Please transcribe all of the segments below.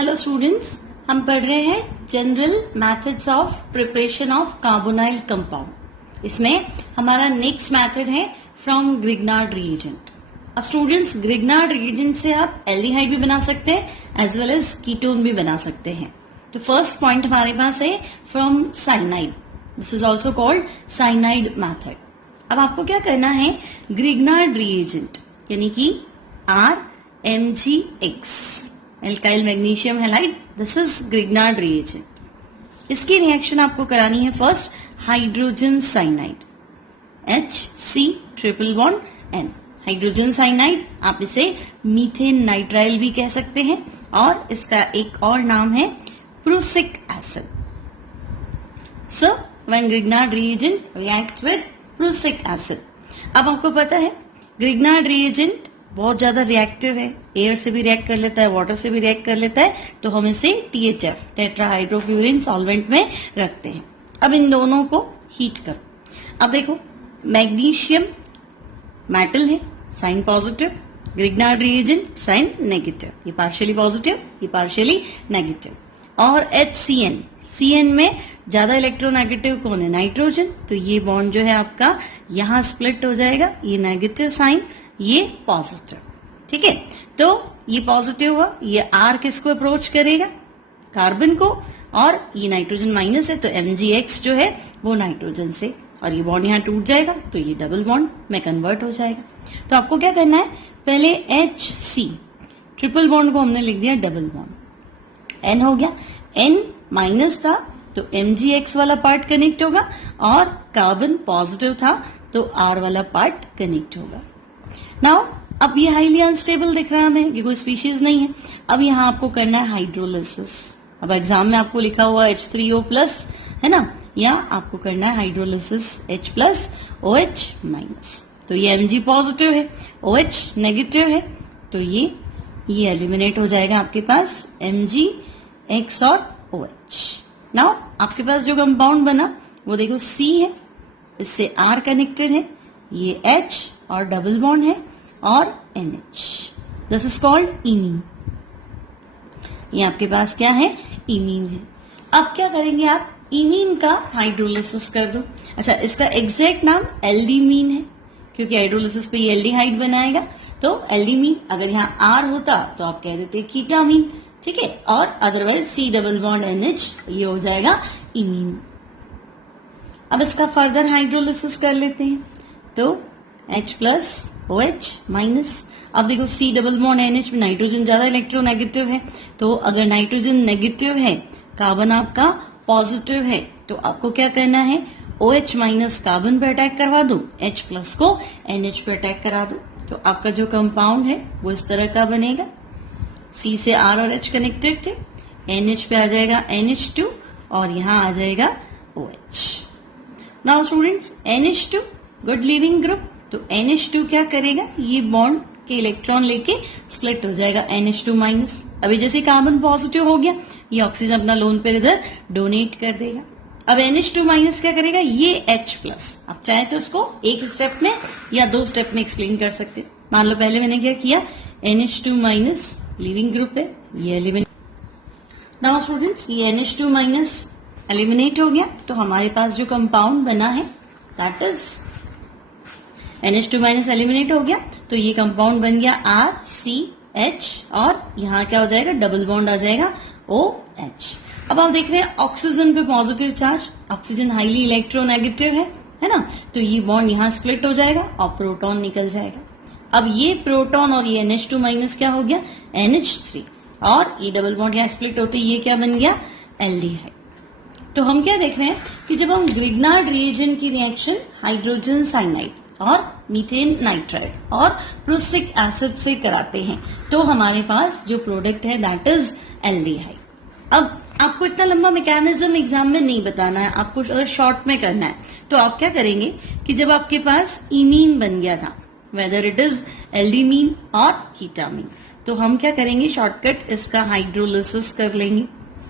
Hello students, हम पढ़ रहे हैं general methods of preparation of carbonyl compound. इसमें हमारा नेक्स्ट मेथड है फ्रॉम ग्रिग्नार्ड रिएजेंट। अब स्टूडेंट्स, ग्रिग्नार्ड रिएजेंट से आप एल्डिहाइड भी बना सकते हैं एज वेल एज कीटोन भी बना सकते हैं। तो फर्स्ट पॉइंट हमारे पास है from cyanide. This is also called cyanide method. अब आपको क्या करना है, ग्रिग्नार्ड रिएजेंट यानी कि RMgX alkyl magnesium halide, this is Grignard reagent. इसकी रिएक्शन आपको करानी है first hydrogen cyanide HC triple bond N। Hydrogen cyanide, आप इसे मीथेन नाइट्राइल भी कह सकते हैं और इसका एक और नाम है prussic acid. So when Grignard reagent react with prussic acid. अब आपको पता है ग्रिग्नार्ड रिएजेंट बहुत ज्यादा रिएक्टिव है, एयर से भी रिएक्ट कर लेता है, वाटर से भी रिएक्ट कर लेता है, तो हम इसे THF टेट्राहाइड्रोफ्यूरिन सॉल्वेंट में रखते हैं। अब इन दोनों को हीट करो। अब देखो, मैग्नीशियम मेटल है, sign positive, Grignard reagent sign negative, ये पार्शियली पॉजिटिव, ये पार्शियली नेगेटिव। और CN में ज्यादा इलेक्ट्रोनेगेटिव कौन है, नाइट्रोजन, तो ये बॉन्ड जो है आपका यहां स्प्लिट हो जाएगा, ये नेगेटिव साइन, ये पॉजिटिव। ठीक है, तो ये पॉजिटिव हुआ, ये R किसको अप्रोच करेगा, कार्बन को, और ये नाइट्रोजन माइनस है तो MgX जो है वो नाइट्रोजन से, और ये बॉन्ड यहां टूट जाएगा तो ये डबल बॉन्ड में कन्वर्ट हो जाएगा। तो आपको क्या करना है, पहले HC ट्रिपल बॉन्ड को हमने लिख दिया डबल बॉन्ड, N हो गया, N माइनस था तो MgX वाला पार्ट कनेक्ट होगा, और कार्बन पॉजिटिव था तो R वाला पार्ट कनेक्ट होगा। नाउ अब ये हाईली अनस्टेबल दिख रहा है, ये कोई स्पीशीज नहीं है। अब यहाँ आपको करना है हाइड्रोलिसिस। अब एग्जाम में आपको लिखा हुआ H3O प्लस है ना, या आपको करना है हाइड्रोलिसिस H+OH माइनस। तो ये Mg पॉजिटिव है, OH नेगेटिव है, तो ये एलिमिनेट हो जाएगा आपके पास MgX और OH। नाउ आपके पास जो कंपाउंड बना वो देखो C है, इससे R कनेक्टेड है, ये H और डबल बॉन्ड है, और NH, this is called imine. ये आपके पास क्या है, इमीन है। अब क्या करेंगे आप, इमीन का हाइड्रोलिसिस कर दो। अच्छा, इसका एग्जैक्ट नाम एल्डीमीन है, क्योंकि हाइड्रोलिसिस पे ये एल्डिहाइड बनाएगा, तो एल्डीमीन। अगर यहाँ R होता तो आप कह देते कीटामीन, ठीक है, और otherwise C double bond NH, ये हो जाएगा इमीन। अब इसका फर्दर हाइड्रोलिसिस कर लेते हैं, तो H+OH माइनस। अब देखो C डबल बॉन्ड NH में नाइट्रोजन ज्यादा इलेक्ट्रोनेगेटिव है, तो अगर नाइट्रोजन नेगेटिव है, कार्बन आपका पॉजिटिव है, तो आपको क्या करना है, OH माइनस कार्बन पे अटैक करवा दो, H प्लस को NH पे अटैक करा दो, तो आपका जो कंपाउंड है वो इस तरह का बनेगा। C से R और H कनेक्टेड थे, NH पे आ जाएगा NH2 और यहाँ आ जाएगा OH। Now students, NH2 good leaving group, तो NH2 क्या करेगा, ये बॉन्ड के इलेक्ट्रॉन लेके स्प्लिट हो जाएगा NH2 माइनस। अभी जैसे कार्बन पॉजिटिव हो गया, ये ऑक्सीजन अपना लोन पेयर इधर डोनेट कर देगा। अब NH2 माइनस क्या करेगा, ये H प्लस। आप चाहे तो इसको एक स्टेप में या दो स्टेप में एक्सप्लेन कर सकते हैं। मान लो पहले मैंने क्या किया, NH2 माइनस लिविंग ग्रुप है, ये एलिमिनेट। नाउ स्टूडेंट्स, ये NH2 माइनस एलिमिनेट हो गया, तो हमारे पास जो कंपाउंड बना है that is NH2 minus eliminate हो गया, तो ये कंपाउंड बन गया RCH, और यहाँ क्या हो जाएगा, डबल बॉन्ड आ जाएगा OH। अब आप देख रहे हैं ऑक्सीजन पे positive charge, oxygen highly electronegative है ना, तो ये बॉन्ड यहाँ स्प्लिट हो जाएगा और प्रोटॉन निकल जाएगा। अब ये प्रोटॉन और ये NH2 माइनस क्या हो गया, NH3, और ये डबल बॉन्ड यहाँ स्प्लिट होते ये क्या बन गया, एल्डिहाइड। तो हम क्या देख रहे हैं कि जब हम ग्रिग्नार्ड रिएजेंट की रिएक्शन हाइड्रोजन साइनाइड और मीथेन नाइट्राइड और प्रूसिक एसिड से कराते हैं, तो हमारे पास जो प्रोडक्ट है दैट इज एल्डिहाइड। अब आपको इतना लंबा मैकेनिज्म एग्जाम में नहीं बताना है, आपको अगर शॉर्ट में करना है तो आप क्या करेंगे कि जब आपके पास इमीन बन गया था, वेदर इट इज एल्डीमीन और कीटामीन, तो हम क्या करेंगे, शॉर्टकट इसका हाइड्रोलिसिस कर लेंगे,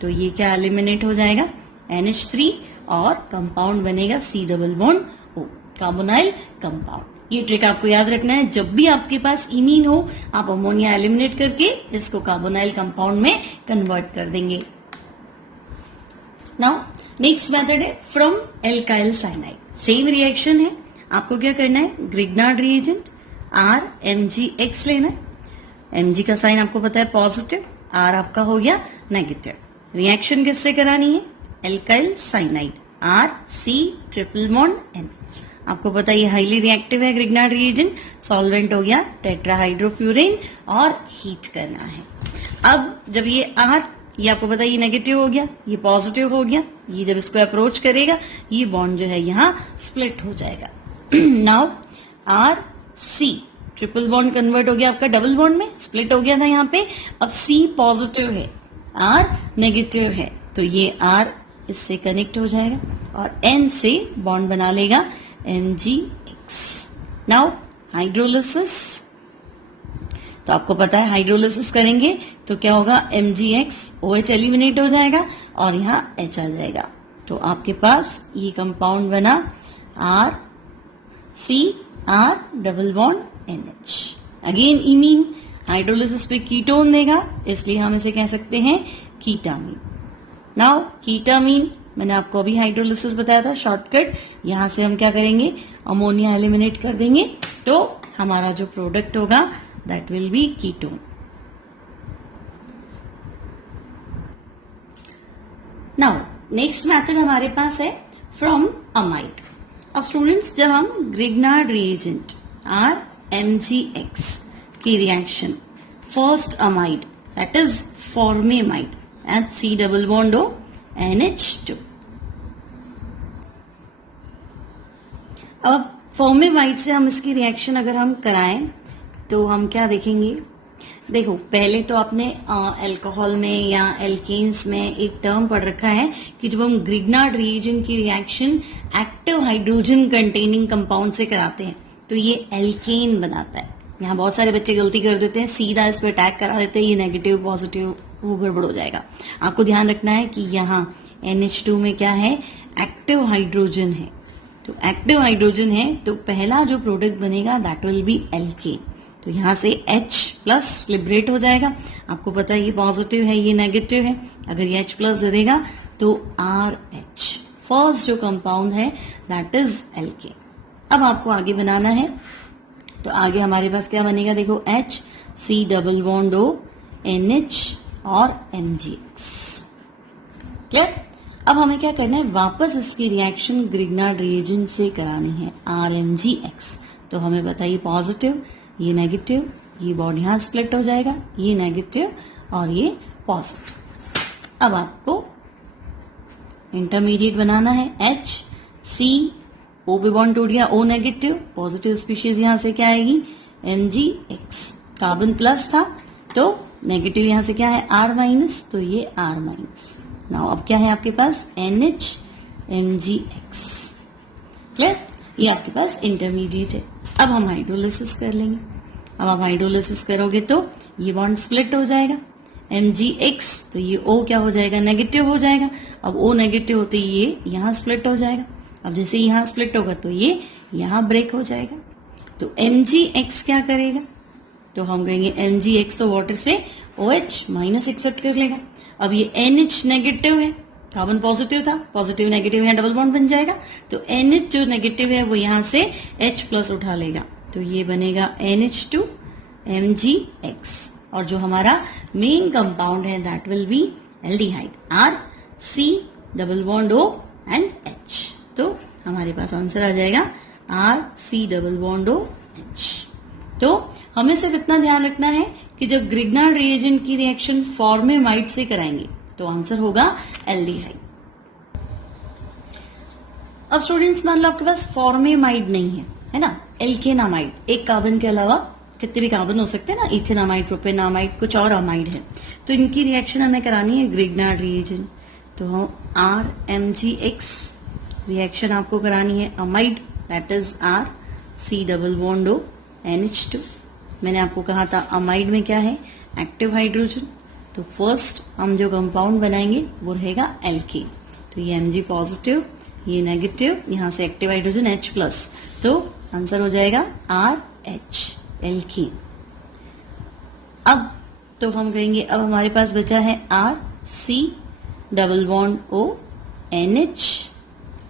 तो ये क्या एलिमिनेट हो जाएगा NH3, और कंपाउंड बनेगा C double bond O, carbonyl compound. ये ट्रिक आपको याद रखना है, जब भी आपके पास इमीन हो आप अमोनिया एलिमिनेट करके इसको कार्बोनाइल कंपाउंड में कन्वर्ट कर देंगे। नाउ नेक्स्ट मेथड है from alkyl cyanide. Same reaction है, आपको क्या करना है, ग्रिग्नार्ड रिएजेंट RMgX लेना है। Mg का साइन आपको पता है पॉजिटिव, R आपका हो गया नेगेटिव। रिएक्शन किससे करानी है, alkyl cyanide RC triple bond N। आपको पता है ये हाईली रिएक्टिव है ग्रिग्नार्ड रिएजेंट। सॉल्वेंट हो गया टेट्राहाइड्रोफ्यूरेन और हीट करना है। अब जब ये R, ये आपको पता है ये नेगेटिव हो गया, ये पॉजिटिव हो गया, ये जब इसको अप्रोच करेगा ये बॉन्ड जो है यहाँ स्प्लिट हो जाएगा। Now RC triple bond convert हो गया आपका डबल बॉन्ड में, स्प्लिट हो गया था यहाँ पे। अब C पॉजिटिव है, R नेगेटिव है, तो ये R इससे कनेक्ट हो जाएगा और N से बॉन्ड बना लेगा MgX। नाउ हाइड्रोलिसिस, तो आपको पता है हाइड्रोलिसिस करेंगे तो क्या होगा, MgX OH एलिमिनेट हो जाएगा और यहाँ H आ जाएगा। तो आपके पास ये कंपाउंड बना RCR double bond NH। Again imine, hydrolysis पे कीटोन देगा इसलिए हम इसे कह सकते हैं कीटामीन। नाउ कीटामीन, मैंने आपको अभी हाइड्रोलिसिस बताया था शॉर्टकट, यहां से हम क्या करेंगे, अमोनिया एलिमिनेट कर देंगे तो हमारा जो प्रोडक्ट होगा that will be ketone. Now next method हमारे पास है फ्रॉम अमाइड। अब स्टूडेंट्स, जब हम ग्रिग्नार्ड रिएजेंट RMgX की reaction first amide that is formamide at C double bond O NH2। अब फॉर्मेमाइड से हम इसकी रिएक्शन अगर हम कराएं तो हम क्या देखेंगे, देखो पहले तो आपने अल्कोहल में या एल्केन्स में एक टर्म पढ़ रखा है कि जब हम ग्रिग्नार्ड रिएजेंट की reaction active hydrogen containing compound से कराते हैं तो ये एल्केन बनाता है। यहाँ बहुत सारे बच्चे गलती कर देते हैं, सीधा इस पर अटैक करा देते हैं, ये नेगेटिव पॉजिटिव वो गड़बड़ हो जाएगा। आपको ध्यान रखना है कि यहाँ NH2 में क्या है, एक्टिव हाइड्रोजन है। तो एक्टिव हाइड्रोजन है तो पहला जो प्रोडक्ट बनेगा दैट विल बी एल्केन। तो यहाँ से H प्लस लिबरेट हो जाएगा। आपको पता है ये पॉजिटिव है, ये नेगेटिव है, अगर ये H प्लस दे देगा तो RH फर्स्ट जो कंपाउंड है दैट इज एल्केन। अब आपको आगे बनाना है तो आगे हमारे पास क्या बनेगा, देखो H C double bond O NH और MgX। क्लियर। अब हमें क्या करना है, वापस इसकी रिएक्शन ग्रिग्नार्ड रिएजेंट से करानी है RMgX। तो हमें बताइए पॉजिटिव, ये नेगेटिव, ये बॉन्ड यहाँ स्प्लिट हो जाएगा, ये नेगेटिव और ये पॉजिटिव। अब आपको इंटरमीडिएट बनाना है H C O पे बॉन्ड टूट गया, O नेगेटिव, पॉजिटिव स्पीशीज यहां से क्या आएगी MgX। कार्बन प्लस था तो नेगेटिव यहां से क्या है R माइनस, तो ये R माइनस। नाउ अब क्या है आपके पास NH MgX। क्लियर, ये आपके पास इंटरमीडिएट है। अब हम हाइड्रोलिसिस कर लेंगे। अब आप हाइड्रोलिसिस करोगे तो ये बॉन्ड स्प्लिट हो जाएगा MgX, तो ये O क्या हो जाएगा, नेगेटिव हो जाएगा। अब O नेगेटिव होते ये यहाँ स्प्लिट हो जाएगा। अब जैसे यहाँ स्प्लिट होगा तो ये यहाँ ब्रेक हो जाएगा। तो MgX क्या करेगा, तो हम कहेंगे MgX तो वाटर से OH माइनस एक्सेप्ट कर लेगा। अब ये NH नेगेटिव है, कार्बन पॉजिटिव था, पॉजिटिव नेगेटिव यहाँ डबल बॉन्ड बन जाएगा। तो NH जो नेगेटिव है वो यहाँ से H प्लस उठा लेगा, तो ये बनेगा NH2 MgX। और जो हमारा मेन कंपाउंड है that will be aldehyde RC double bond O and H। तो हमारे पास आंसर आ जाएगा RC double bond O H। तो हमें सिर्फ इतना ध्यान रखना है कि जब ग्रिग्नार्ड रिएजेंट की रिएक्शन फॉर्मेमाइड से कराएंगे तो आंसर होगा एल्डिहाइड। अब स्टूडेंट्स मान लो आपके पास फॉर्मेमाइड नहीं है ना, एल्केनामाइड, एक कार्बन के अलावा कितने भी कार्बन हो सकते हैं ना, इथेनामाइड, प्रोपेनामाइड, कुछ और अमाइड है, तो इनकी रिएक्शन हमें करानी है ग्रिग्नार्ड रिएजेंट। तो हम RMgX रिएक्शन आपको करानी है amide that is RC double bond O NH2। मैंने आपको कहा था अमाइड में क्या है, एक्टिव हाइड्रोजन। तो फर्स्ट हम जो कंपाउंड बनाएंगे वो रहेगा एल्केन। तो ये Mg पॉजिटिव, ये नेगेटिव, यहाँ से एक्टिव हाइड्रोजन H प्लस, तो आंसर हो जाएगा RH, एल्कीन। अब तो हम कहेंगे अब हमारे पास बचा है RC double bond O NH,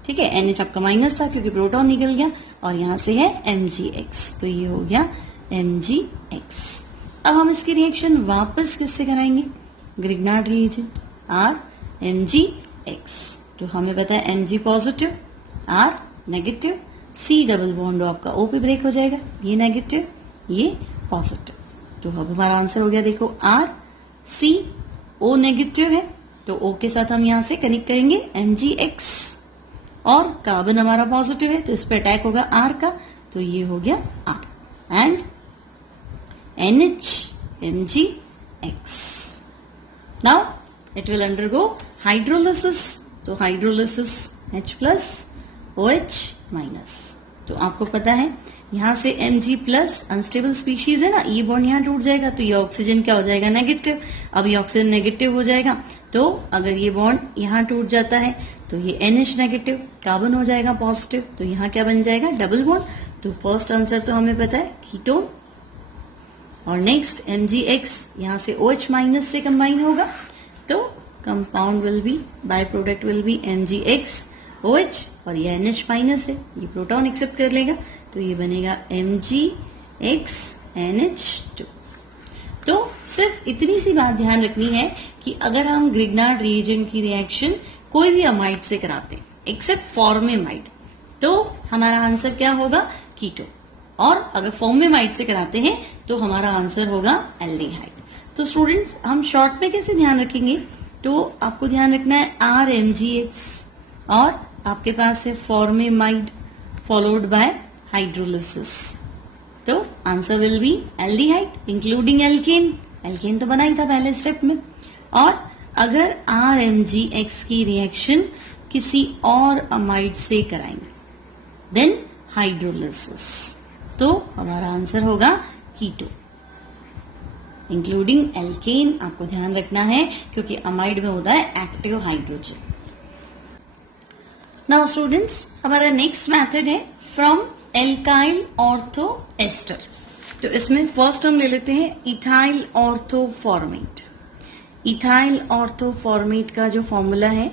ठीक है। NH आपका माइनस था क्योंकि प्रोटॉन निकल गया, और यहां से है MgX, तो ये हो गया MgX। अब हम इसकी रिएक्शन वापस किससे कराएंगे? Grignard reagent RMgX। तो हमें पता है Mg positive, R negative, C double bond आपका O पे ब्रेक हो जाएगा, ये नेगेटिव ये पॉजिटिव। तो अब हमारा आंसर हो गया, देखो RCO नेगेटिव है तो O के साथ हम यहां से कनेक्ट करेंगे MgX, और कार्बन हमारा पॉजिटिव है तो इस पे अटैक होगा R का, तो ये हो गया R and NH MgX। Now it will undergo hydrolysis, तो hydrolysis H plus OH minus. तो आपको पता है यहां से Mg प्लस अनस्टेबल स्पीशीज है ना, ये बॉन्ड यहां टूट जाएगा तो ये ऑक्सीजन क्या हो जाएगा? नेगेटिव। अब ये ऑक्सीजन नेगेटिव हो जाएगा, तो अगर ये बॉन्ड यहां टूट जाता है तो ये NH नेगेटिव, कार्बन हो जाएगा पॉजिटिव, तो यहां क्या बन जाएगा? Double bond. तो फर्स्ट आंसर तो हमें पता है कीटोन, और नेक्स्ट MgX यहां से OH माइनस से कंबाइन होगा, तो compound will be, by product will be MgX OH, और ये NH माइनस है, ये प्रोटॉन एक्सेप्ट कर लेगा, तो ये बनेगा MgX NH2। तो सिर्फ इतनी सी बात ध्यान रखनी है कि अगर हम ग्रिग्नार्ड रिएजेंट की रिएक्शन कोई भी अमाइड से कराते हैं एक्सेप्ट फॉर्मेमाइड, तो हमारा आंसर क्या होगा? कीटोन। और अगर फॉर्मेमाइड से कराते हैं तो हमारा आंसर होगा एल्डिहाइड। तो स्टूडेंट्स हम शॉर्ट में कैसे ध्यान रखेंगे? तो आपको ध्यान रखना है RMgX, और आपके पास है फॉर्मेमाइड फॉलोड बाय हाइड्रोलिसिस, तो answer will be aldehyde including alkane. Alkane तो बना ही था पहले स्टेप में। और अगर RMgX की रिएक्शन किसी और अमाइड से कराएंगे देन हाइड्रोलिसिस, तो हमारा आंसर होगा कीटो इंक्लूडिंग एल्केन। आपको ध्यान रखना है क्योंकि अमाइड में होता है एक्टिव हाइड्रोजन। नाउ स्टूडेंट्स हमारा नेक्स्ट मेथड है फ्रॉम एल्काइल ऑर्थो एस्टर। तो इसमें फर्स्ट हम ले लेते हैं इथाइल ऑर्थोफॉर्मेट। इथाइल ऑर्थोफॉर्मेट का जो फॉर्मूला है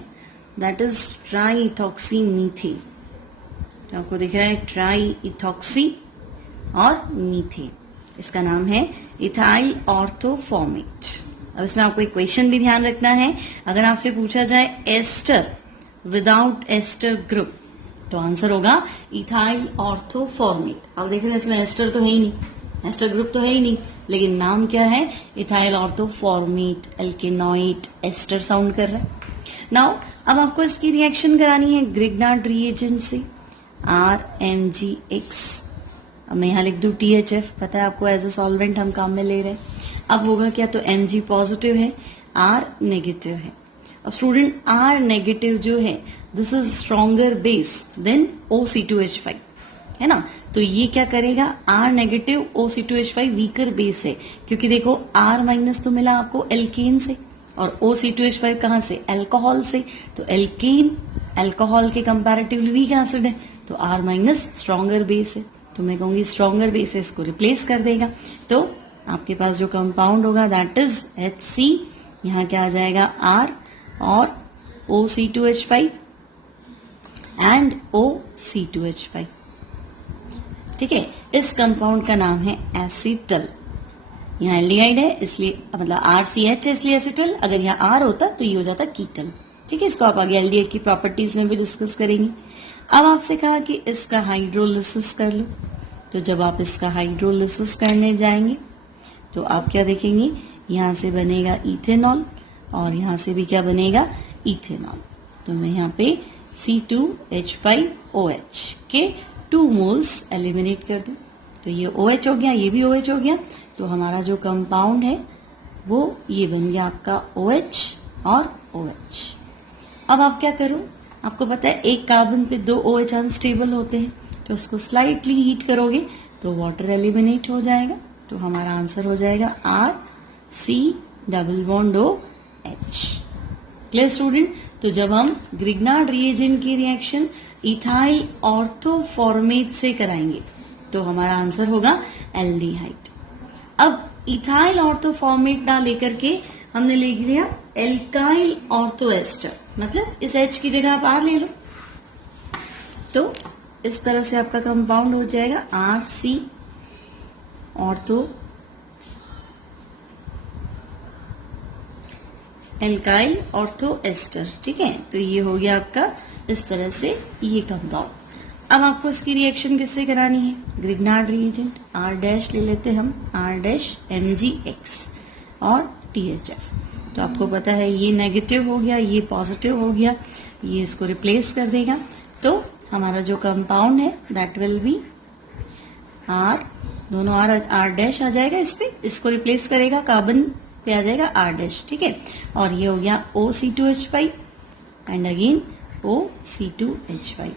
that is try ethoxy methane. तो आपको दिख रहा है ट्राई इथॉक्सी और मीथेन, इसका नाम है इथाइल ऑर्थोफॉर्मेट। अब इसमें आपको एक क्वेश्चन भी ध्यान रखना है, अगर आपसे पूछा जाए एस्टर विदाउट एस्टर ग्रुप तो आंसर होगा इथाइल ऑर्थोफॉर्मेट। अब देखिए इसमें एस्टर तो है ही नहीं, एस्टर ग्रुप तो है ही नहीं, लेकिन नाम क्या है? इथाइल ऑर्थोफॉर्मेट, एल्केनॉइड, एस्टर साउंड कर रहा है। नाउ अब आपको इसकी रिएक्शन करानी है ग्रिग्नार्ड रिएजेंट से RMgX। अब मैं यहां लिख दूं THF, पता है आपको एज ए सॉल्वेंट हम काम में ले रहे हैं। अब होगा क्या? तो Mg पॉजिटिव है, R नेगेटिव है। अब स्टूडेंट R नेगेटिव जो है this is stronger base than OC2H5, है ना। तो ये क्या करेगा? R negative OC2H5 weaker base है, क्योंकि देखो R माइनस तो मिला आपको एल्केन से और OC2H5 कहां से? अल्कोहल से। तो एल्केन अल्कोहल के कंपैरेटिवली वीक एसिड है, तो R माइनस स्ट्रॉन्गर बेस है, तो मैं कहूंगी स्ट्रॉन्गर बेस है, इसको रिप्लेस कर देगा। तो आपके पास जो कंपाउंड होगा दैट इज HC, यहां क्या आ जाएगा? R और OC2H5 एंड OC2H5, ठीक है। इस कंपाउंड का नाम है एसीटल। यहाँ एल्डिहाइड है इसलिए मतलब RCH है इसलिए एसीटल, अगर यहाँ R होता तो ये हो जाता कीटल, ठीक है। इसको आप आगे एल्डिहाइड की प्रॉपर्टीज में भी डिस्कस करेंगे। अब आपसे कहा कि इसका हाइड्रोलिसिस कर लो, तो जब आप इसका हाइड्रोलिसिस करने जाएंगे तो आप क्या देखेंगे? यहाँ से बनेगा इथेनॉल और यहाँ से भी क्या बनेगा? इथेनॉल। तो मैं यहाँ पे C2H5OH के 2 मोल्स एलिमिनेट कर दूं, तो ये OH हो गया, ये भी OH हो गया, तो हमारा जो कंपाउंड है वो ये बन गया आपका OH और OH। अब आप क्या करो? आपको पता है एक कार्बन पे 2 OH अनस्टेबल होते हैं, तो उसको स्लाइटली हीट करोगे तो वाटर एलिमिनेट हो जाएगा, तो हमारा आंसर हो जाएगा RC double bond OH। Clear student? तो जब हम ग्रिग्नार्ड रिएजेंट की रिएक्शन इथाइल ऑर्थोफॉर्मेट से कराएंगे तो हमारा आंसर होगा एल्डिहाइड। अब इथाइल ऑर्थो फॉर्मेट ना लेकर के हमने लिख लिया एल्काइल ऑर्थो एस्टर, मतलब इस H की जगह आप R ले लो, तो इस तरह से आपका कंपाउंड हो जाएगा RC ortho alkyl ortho ester. ठीक है, तो ये हो गया आपका इस तरह से ये कंपाउंड। अब आपको इसकी रिएक्शन किससे करानी है? ग्रिग्नार्ड रिएजेंट R डैश ले लेते हम, R डैश MgX और THF। तो आपको पता है ये नेगेटिव हो गया, ये पॉजिटिव हो गया, ये इसको रिप्लेस कर देगा। तो हमारा जो कंपाउंड है दैट विल बी R, दोनों R डैश आ जाएगा इस पे, इसको रिप्लेस करेगा, कार्बन पे आ जाएगा R डैश। ठीक है, और ये हो गया OC2H5 एंड अगेन OC2H5।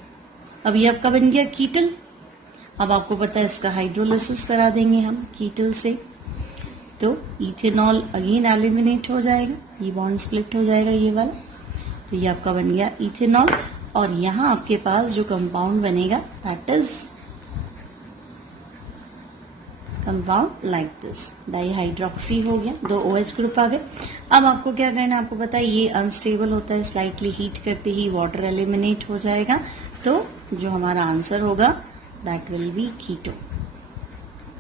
अब ये आपका बन गया कीटल। अब आपको पता है इसका हाइड्रोलिसिस करा देंगे हम कीटल से, तो इथेनॉल अगेन एलिमिनेट हो जाएगा, ये बॉन्ड स्प्लिट हो जाएगा ये वाला, तो ये आपका बन गया इथेनॉल। और यहाँ आपके पास जो कंपाउंड बनेगा that is compound like this, dihydroxy हो गया, 2 OH ग्रुप आ गए। अब आपको क्या करना है, आपको पता है ये अनस्टेबल होता है, स्लाइटली हीट करते ही वाटर एलिमिनेट हो जाएगा, तो जो हमारा आंसर होगा दैट विल बी कीटो।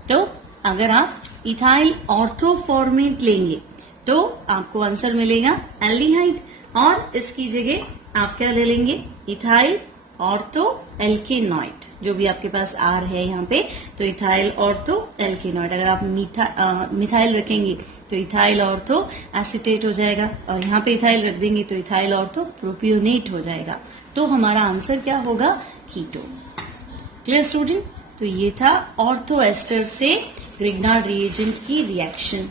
तो अगर आप इथाइल ऑर्थो फॉर्मेट लेंगे तो आपको आंसर मिलेगा एल्डिहाइड, और इसकी जगह आप क्या ले लेंगे, इथाइल ऑर्थो एल्केनॉइड, जो भी आपके पास R है यहाँ पे, तो इथाइल ऑर्थो एल्केनॉइड। अगर आप मिथाइल रखेंगे तो इथाइल ऑर्थो एसिटेट हो जाएगा, और यहाँ पे इथाइल रख देंगे तो इथाइल ऑर्थो प्रोपियोनेट हो जाएगा, तो हमारा आंसर क्या होगा, कीटो। Clear student? तो ये था ऑर्थो एस्टर से ग्रिग्नार्ड रिएजेंट की रिएक्शन।